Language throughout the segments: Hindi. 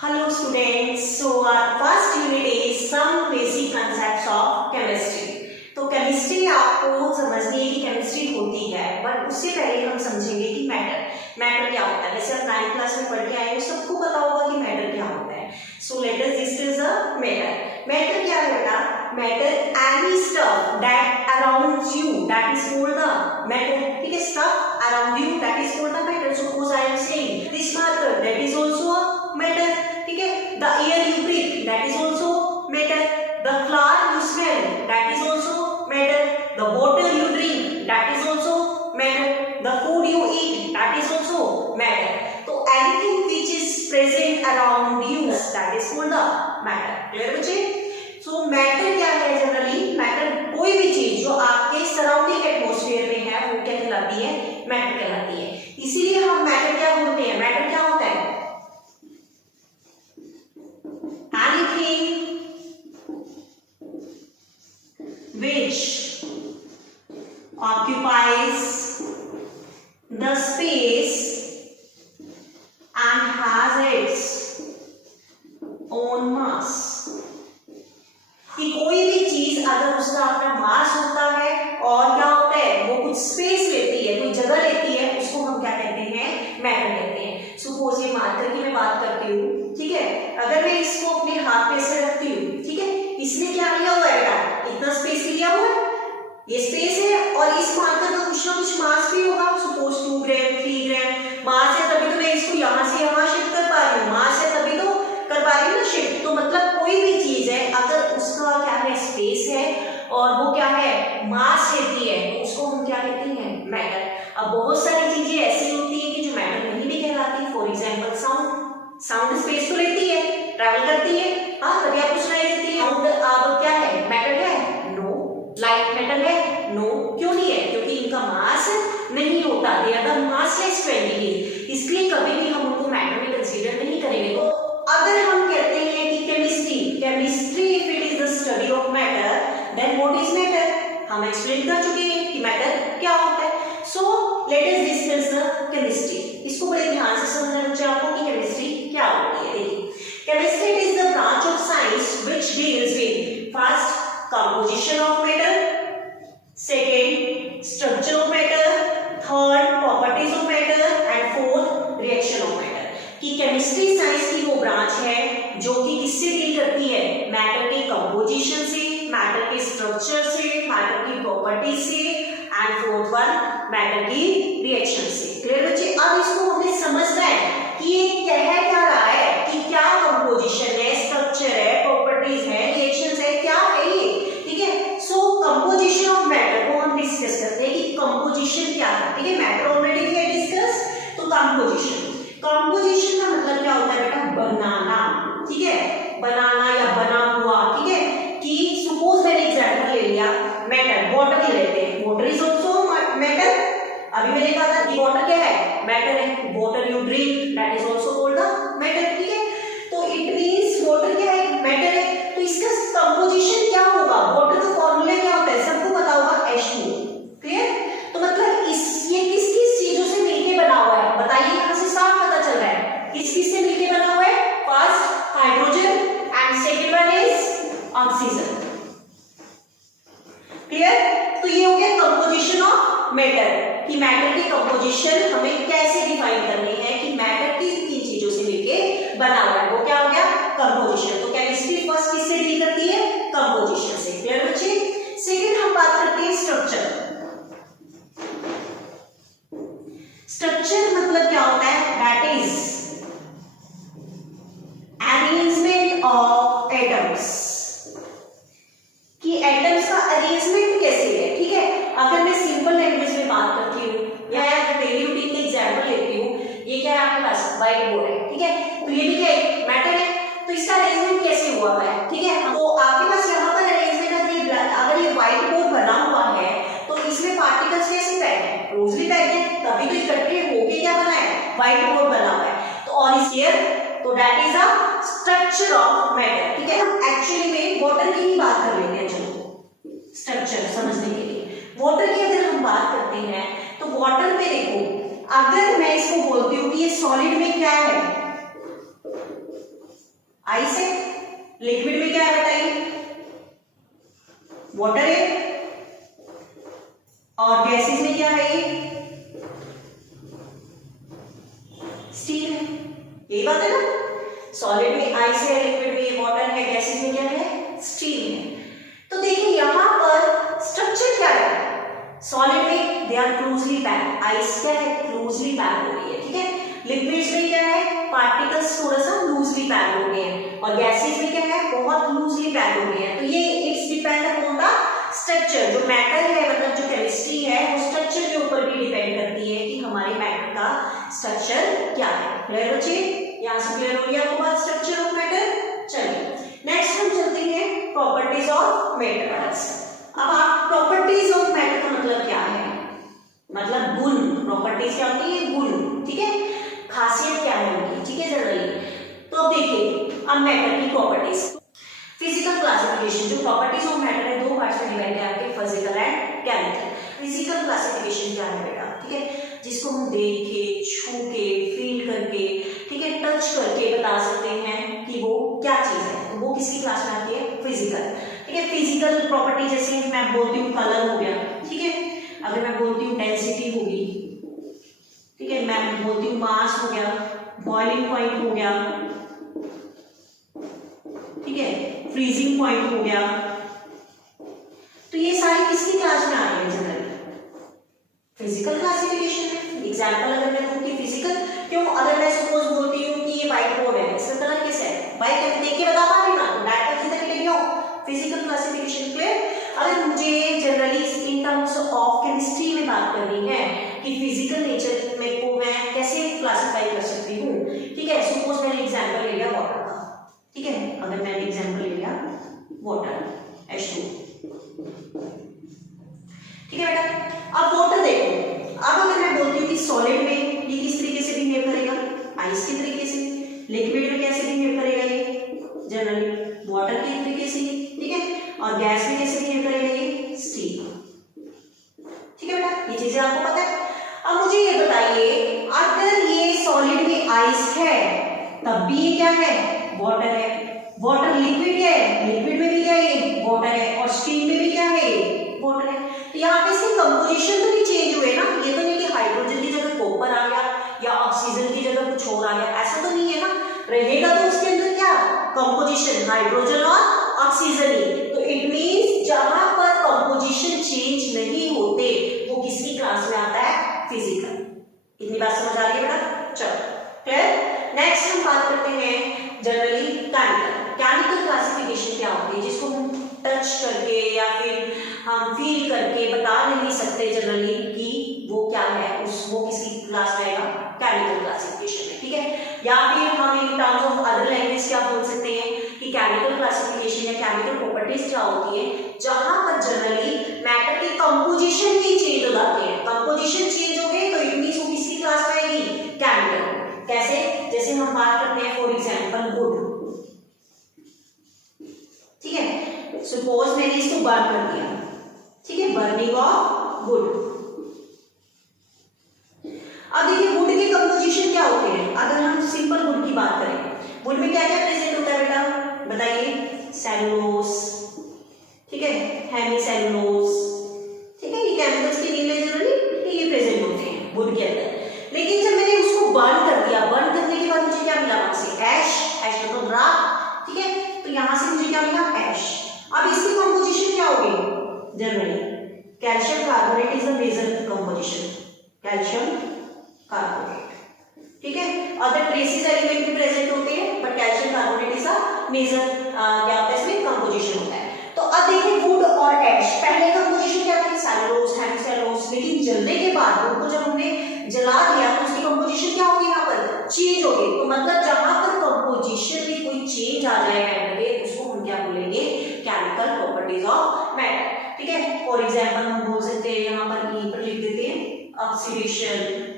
Hello students, so our first unit is some basic concepts of chemistry. तो केमिस्ट्री आपको समझनी है कि केमिस्ट्री होती क्या है, बट उससे पहले हम समझेंगे कि मैटर क्या होता है। वैसे आप 9th क्लास में पढ़ के आए हो, सबको पता होगा कि मैटर क्या होता है। So let us discuss a matter क्या है बेटा? Matter any stuff that around you that is called the matter. ठीक है, stuff around you that is called the matter. Suppose I am saying this marker that is also a matter. ठीक है, the air you breathe that is also matter, the flower you smell that is also matter, the water you drink that is also matter, the food you eat that is also matter. So anything which is present around you that is called the matter. Clear बच्चे? So matter क्या है? जनरली मैटर कोई भी चीज जो आपके सराउंडिंग एटमॉस्फेयर में है वो क्या कहलाती है? मैटर कहलाती है। इसीलिए हम मैटर क्या बोलते हैं? मैटर क्या होता है? Anything which occupies the space and has its own mass। कि कोई भी चीज अगर उसका अपना मास होता है और क्या होता है, वो कुछ स्पेस लेती है, कोई जगह लेती है, उसको हम क्या कहते हैं? मैटर कहते हैं। सपोज ये मार्कर की मैं बात करती हूँ, ठीक है, अगर मैं इसको अपने हाथ पे से रखती हूँ, ठीक है, इसने क्या लिया हुआ है बेटा? इतना स्पेस लिया हुआ है, ये स्पेस है, और इस मार्कर का कुछ ना कुछ मास भी होगा। सपोज 2 ग्राम 3 ग्राम मास है, तभी तो मैं इसको यहाँ से यहाँ शिफ्ट कर पा रही हूँ। मास है तभी तो कर पा रही हूँ ना शिफ्ट। तो मतलब कोई भी चीज है अगर उसका क्या है? स्पेस है और वो क्या है? मास लेती है, तो उसको हम क्या कहते हैं? मैटर। अब बहुत सारी चीजें ऐसी होती है कि जो मैटर नहीं भी कहलाती। फॉर एग्जाम्पल साउंड स्पेस तो लेती है, ट्रैवल करती है, हाँ, तभी आपको सुनाई देती है। साउंड अब क्या है? मैटर है? नो। लाइट मैटर है? नो। क्यों नहीं है? क्योंकि इनका मास नहीं होता, they are the massless quantities, इसलिए कभी भी हम उनको मैटर में कंसीडर नहीं करेंगे। तो अगर हम कहते हैं कि chemistry if it is the study of matter, then what is matter? हम एक्सप्लेन कर चुके हैं कि मैटर क्या होता है। So let us discuss the chemistry. इसको बड़े ध्यान से समझना बच्चे आपको कि केमिस्ट्री क्या होती है। देखिए, chemistry is the branch of science which deals with first composition of matter, second structure of matter, third properties of matter and fourth reaction of matter। कि केमिस्ट्री साइंस की वो ब्रांच है जो कि किससे डील करती है? मैटर के कंपोजिशन से, मैटर के स्ट्रक्चर से, मैटर की प्रॉपर्टी से एंड फोर्थ वन मैटर की रिएक्शन से। क्लियर बच्चे? अब इसको हमें समझना है कि ये कह क्या रहा है, कि क्या कंपोजिशन है, स्ट्रक्चर है, प्रॉपर्टीज है, रिएक्शंस है, क्या है ये? ठीक है, सो कंपोजिशन ऑफ मैटर को हम डिस्कस करते हैं कि कंपोजिशन क्या है। ठीक है, matter already we have discuss, तो कंपोजिशन का मतलब क्या होता है बेटा? बनाना। ठीक है, बनाना या बना हुआ। ठीक है, कि सपोज मैंने एग्जांपल ले लिया, मैटर, वाटर ले लेते हैं, वाटर इज आल्सो मैटर। अभी मैंने कहा था कि वाटर क्या है? मैटर है। Water you drink that is also called the matter. ठीक है, तो इट मींस वाटर क्या है? मैटर है। तो इसका कंपोजिशन क्या होगा? वाटर का फॉर्मूला क्या होता है? सबको पता होगा, H2O। क्लियर? तो मतलब ये किस किस चीजों से मिलके बना हुआ है? बताइए, यहां से साफ पता चल रहा है किस किस से मिलके बना हुआ है? First hydrogen and second one is oxygen. Clear? तो ये हो गया कंपोजिशन ऑफ मैटर, कि मैटर की कंपोजिशन हमें कैसे डिफाइन करनी है कि मैटर किस तीन चीजों से मिलके बना हुआ है, वो क्या हो गया? कंपोजिशन। तो केमिस्ट्री फर्स्ट किससे डील करती है? कंपोजिशन से। क्लियर बच्चे? सेकंड हम बात करते हैं स्ट्रक्चर। स्ट्रक्चर मतलब क्या होता है? That is arrangement of atoms, कि एटम्स का अरेंजमेंट कैसे है। ठीक है, अगर मैं सिंपल लैंग्वेज में बात करती हूँ या डेली रूटीन का एग्जांपल लेती हूँ, ये क्या है आपके पास? व्हाइट बोर्ड है। ठीक है, तो ये भी क्या है? मैटर है। तो इसका अरेंजमेंट कैसे हुआ है? ठीक है, तो आपके पास यहाँ पर अरेंजमेंट अगर ये व्हाइट बोर्ड बना हुआ है तो इसमें पार्टिकल्स कैसे पैक है? क्लोजली पैक है, तभी तो इकट्ठे होके क्या बना है? व्हाइट बोर्ड बना हुआ है। तो और इस हियर, तो that is a structure of matter. ठीक है, हम एक्चुअली में वाटर की ही बात कर लेते हैं। चलो स्ट्रक्चर समझने के लिए वाटर की अगर हम बात करते हैं तो वाटर में देखो, अगर मैं इसको बोलती हूँ कि ये सॉलिड में क्या है? आइस है। लिक्विड में क्या है बताइए? वाटर है। और गैसेस में क्या है? ये स्टीम है। यही बात है ना? सॉलिड में आइस है, लिक्विड में वाटर है, गैसेस में क्या है? स्टीम है। तो देखिए यहां पर स्ट्रक्चर क्या है? सॉलिड में they are closely packed, ice क्या है? क्लोजली पैक्ड हो रही है, ठीक है। लिक्विड्स में क्या है? पार्टिकल्स थोड़ा सा लूजली पैक्ड हो गए हैं, और गैसेस में क्या है? बहुत लूजली पैक्ड हो गए हैं। तो ये it's depend upon the structure. जो मैटर है, मतलब जो केमिस्ट्री है, वो स्ट्रक्चर के ऊपर भी डिपेंड करती है कि हमारे मैटर का स्ट्रक्चर क्या है। क्लियर बच्चे? यहां से क्लियर हो गया आपको बात स्ट्रक्चर ऑफ मैटर। चलिए नेक्स्ट हम चलते हैं प्रॉपर्टीज ऑफ मैटर्स। अब आप प्रॉपर्टीज ऑफ मैटर का मतलब क्या है? मतलब गुण। प्रॉपर्टीज क्या होती है? गुण, ठीक है। खासियत क्या है उनकी, ठीक है जनरली। तो अब देखिए अब मैटर की प्रॉपर्टीज। Physical classification. जो प्रॉपर्टीज ऑफ मैटर है दो पार्ट्स में डिवाइड है आपके, physical and chemical. Physical classification क्या है बेटा? ठीक है, जिसको हम देख के, छू के, फील करके, ठीक है, टच करके बता सकते हैं कि वो क्या चीज है, तो वो किसकी क्लास में आती है? फिजिकल, ठीक है। फिजिकल प्रॉपर्टी जैसे मैं बोलती हूँ कलर हो गया, ठीक है। अगर मैं बोलती हूँ डेंसिटी होगी, ठीक है, मैं बोलती हूँ मास हो गया, बॉइलिंग पॉइंट हो गया, ठीक है, फ्रीजिंग पॉइंट हो गया, तो ये सारी किसकी क्लास में आ रही है? जनरली फिजिकल क्लासिफिकेशन है। एग्जांपल अगर मैं दूं कि फिजिकल, क्यों? अगर मैं सपोज बोलती हूँ कि ये व्हाइट बोर्ड है, इसका कलर कैसा है? व्हाइट है, देख के बता पा रही ना, डायरेक्ट किधर ले गया? Physical classification. क्लियर? अगर मुझे generally in terms of chemistry में बात करनी है कि फिजिकल नेचर में को मैं कैसे क्लासिफाई कर सकती हूँ, ठीक है। सपोज मैंने एग्जांपल ले लिया वाटर का, ठीक है। अगर मैंने एग्जांपल ले लिया वाटर H2, ठीक है बेटा। अब वाटर देखो, अब अगर मैं बोलती हूँ कि सॉलिड में ये किस तरीके से बिहेव करेगा? आइस के तरीके से। लिक्विड में कैसे बिहेव करेगा? ये जनरली वाटर के तरीके से, ठीक है। और गैस में कैसे बिहेव करेगा? ये स्टीम, ठीक है बेटा। ये चीजें आपको पता है। अब मुझे ये बताइए, अगर ये सॉलिड में आइस है तब भी ये क्या है? वाटर है। वाटर लिक्विड है, लिक्विड में भी क्या है? वाटर है। और स्टीम में भी क्या है? वाटर है। तो यहाँ पे इसकी कंपोजिशन तो नहीं चेंज हुए ना? ये तो नहीं कि हाइड्रोजन की जगह कॉपर आ गया या ऑक्सीजन की जगह कुछ और आ गया, ऐसा तो नहीं है ना। रहेगा तो उसके अंदर क्या? कंपोजिशन, हाइड्रोजन और ऑक्सीजन ही। तो इट मींस जहां पर कंपोजिशन चेंज नहीं होते वो किसकी क्लास में आता है? फिजिकल। इतनी बात समझ आ रही है बेटा? चलो क्लियर। नेक्स्ट हम बात करते हैं जनरली केमिकल। केमिकल क्लासिफिकेशन क्या होती है? जिसको हम टच करके या फिर हम फील करके बता नहीं सकते जनरली कि वो क्या है, वो किसकी क्लास में आएगा? केमिकल क्लासिफिकेशन में, ठीक है। या फिर हम in terms of other language क्या बोल सकते हैं कि केमिकल क्लासिफिकेशन या केमिकल प्रॉपर्टीज क्या होती है? जहां पर जनरली मैटर की कंपोजिशन ही चेंज हो जाती है। कंपोजिशन चेंज हो गई तो इट मींस वो किसकी क्लास में आएगी? केमिकल। कैसे? जैसे हम बात करते हैं फॉर एग्जांपल वुड, ठीक है। सपोज मैंने इसको बर्न कर दिया, ठीक है, बर्निंग ऑफ वुड। अब देखिए वुड के कंपोजिशन क्या होते हैं? अगर हम सिंपल वुड की बात करें, वुड में क्या क्या प्रेजेंट होता है बेटा? बताइए। सेलुलोज, ठीक है, हेमीसेलुलोज, ठीक है। ये केमिकल्स के नेम है जनरली, ये प्रेजेंट होते हैं वुड के अंदर। लेकिन जब मैंने उसको बर्न कर दिया, बर्न करने के बाद मुझे क्या मिला? वहां से ऐश, ऐश मतलब राख, ठीक है। तो यहां से मुझे क्या मिला? ऐश। अब इसकी कंपोजिशन क्या होगी generally? Calcium carbonate is the major composition, calcium carbonate, ठीक है। अदर ट्रेसेस एलिमेंट भी प्रेजेंट होते हैं but calcium carbonate is the major क्या होता है इसमें? कंपोजिशन होता है। तो अब देखिए वुड और ऐश, पहले कंपोजिशन क्या थी? Cellulose, hemicellulose. लेकिन जलने के बाद वुड को जब हमने जला दिया तो उसकी कंपोजिशन क्या होगी? यहाँ पर चेंज हो गई। तो मतलब जहां पर कंपोजिशन में कोई चेंज आ जाए मैटर में, उसको हम क्या बोलेंगे? केमिकल प्रॉपर्टीज ऑफ मैटर, ठीक है। फॉर एग्जांपल हम बोल सकते हैं, यहाँ पर ई पर लिख देते हैं ऑक्सीडेशन।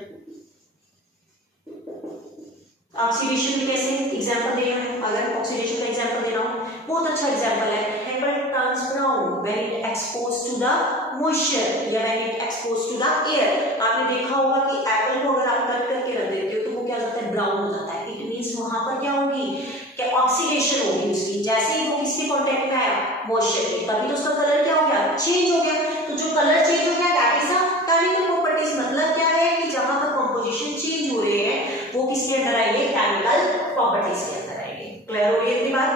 ऑक्सीडेशन में कैसे एग्जांपल दे रहे हैं? अगर ऑक्सीडेशन का एग्जांपल दे रहा हूं, बहुत अच्छा एग्जांपल है। Apple turns brown when it exposed to the moisture या when it exposed to the air. आपने देखा होगा कि एप्पल को अगर आप कट करके रख देते हो तो वो क्या हो जाता है? ब्राउन हो जाता है। इट मींस वहां पर क्या होगी? क्या ऑक्सीडेशन होगी उसकी, जैसे ही वो किसके कांटेक्ट में आया, मॉइस्चर के, तभी तो उसका कलर क्या हो गया, चेंज हो गया। तो जो कलर चेंज हो गया that is a chemical properties. मतलब क्या है कि जहां पर कंपोजिशन चेंज हो रहे हैं वो किसके अंदर आएंगे, केमिकल प्रॉपर्टीज के अंदर आएंगे। क्लियर हो रही है इतनी बात,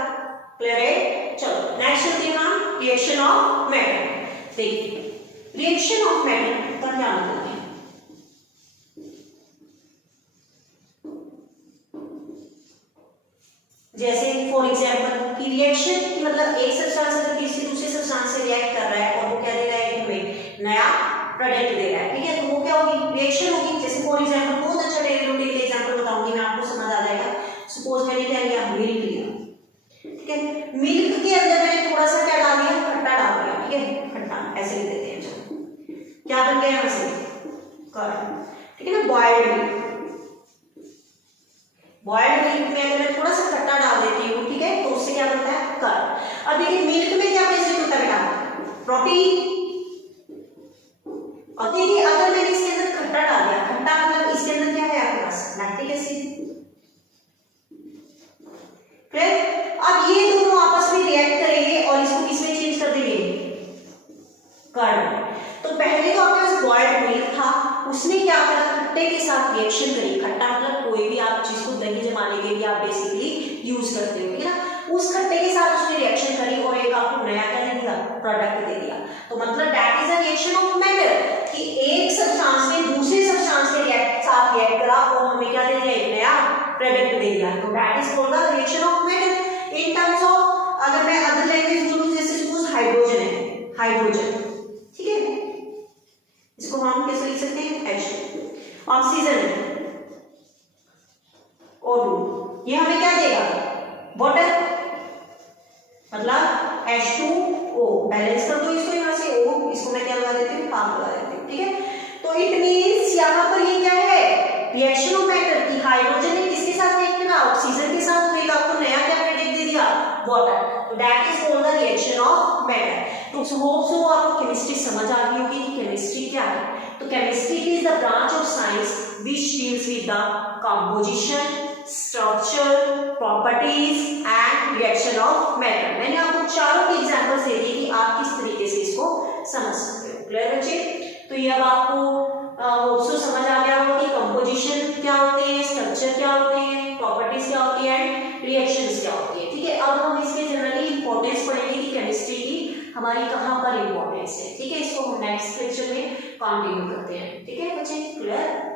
क्लियर है। चलो नेक्स्ट चलते हैं हम रिएक्शन ऑफ मेटल। देखिए रिएक्शन ऑफ मेटल का क्या मतलब है, जैसे फॉर एग्जांपल कि रिएक्शन की मतलब एक सब्सटेंस अगर किसी दूसरे सब्सटेंस से रिएक्ट कर रहा है और वो क्या दे रहा है, हमें नया प्रोडक्ट दे रहा है, ठीक है, तो वो क्या होगी, रिएक्शन होगी। जैसे फॉर एग्जांपल बहुत अच्छा डेरिवेटिव एग्जांपल बताऊंगी मैं, आपको समझ आ जाएगा। सपोज मैंने क्या लिया, मिल्क लिया, ठीक है, मिल्क के अंदर मैंने थोड़ा सा क्या डाल दिया, खट्टा डाल दिया, ठीक है, खट्टा ऐसे लिख देते हैं। चलो क्या बन गया यहाँ से, कर्ड, ठीक है ना, बॉइल्ड मिल्क। बॉइल्ड मिल्क में अगर मैं थोड़ा सा खट्टा डाल देती हूँ, ठीक है, तो उससे क्या बनता है, कर्ड। अब देखिए मिल्क में क्या प्रेजेंट होता है बेटा, प्रोटीन। और देखिए अगर मैंने इसके अंदर खट्टा डाल दिया, खट्टा मतलब इसके अंदर क्या है आपके पास, लैक्टिक एसिड। फिर अब ये दोनों आपस में रिएक्ट करेंगे और इसको किसमें चेंज कर देंगे, कर्ड। तो पहले तो आपके पास बॉइल्ड मिल्क था, उसने क्या करा, खट्टे के साथ रिएक्शन करी। खट्टा मतलब कोई भी आप चीज को दही जमाने के लिए आप बेसिकली यूज करते हो, ठीक है ना, उस खट्टे के साथ उसने रिएक्शन करी और एक आपको नया क्या दे दिया, प्रोडक्ट दे दिया। तो मतलब that is a reaction of metal, कि एक सब्सटेंस ने दूसरे सब्सटेंस के साथ रिएक्ट करा और हमें क्या दे दिया, एक नया प्रोडक्ट दे दिया। तो that is called the reaction of metal. In terms of अगर मैं अदर लैंग्वेज बोलूं, जैसे सपोज हाइड्रोजन है, हाइड्रोजन, ठीक है, इसको हम कैसे लिख सकते हैं, H2। ऑक्सीजन O2, ये हमें क्या देगा, वाटर, मतलब H2O। बैलेंस कर दो इसको, यहाँ से O, इसको मैं क्या लगा देती हूँ, हाफ लगा देती हूँ, ठीक है। तो इट मींस यहाँ पर ये क्या है, रिएक्शन ऑफ मेटल की हाइड्रोजन ने किसके साथ रिएक्ट करा, ऑक्सीजन के साथ, तो एक आपको नया क्या प्रोडक्ट दे दिया, वाटर। तो that is called the reaction of metal. तो होप सो आपको केमिस्ट्री समझ आ गई होगी कि केमिस्ट्री क्या है। तो chemistry is the branch of science which deals with the composition, structure, properties and reaction of matter। मैंने आपको चारों की एग्जांपल्स दे दी कि आप किस तरीके से इसको समझ सकते हो। क्लियर बच्चे, तो ये अब आपको होप्सो समझ आ गया होगा कि कंपोजिशन क्या होते हैं, स्ट्रक्चर क्या होते हैं, प्रॉपर्टीज क्या होती है एंड रिएक्शंस क्या होती है, ठीक है। अब हम इसके जनरली इंपॉर्टेंस पढ़ेंगे कि केमिस्ट्री की हमारी कहाँ पर इंपॉर्टेंस है, ठीक है। इसको हम नेक्स्ट लेक्चर में कंटिन्यू करते हैं, ठीक है बच्चे, क्लियर।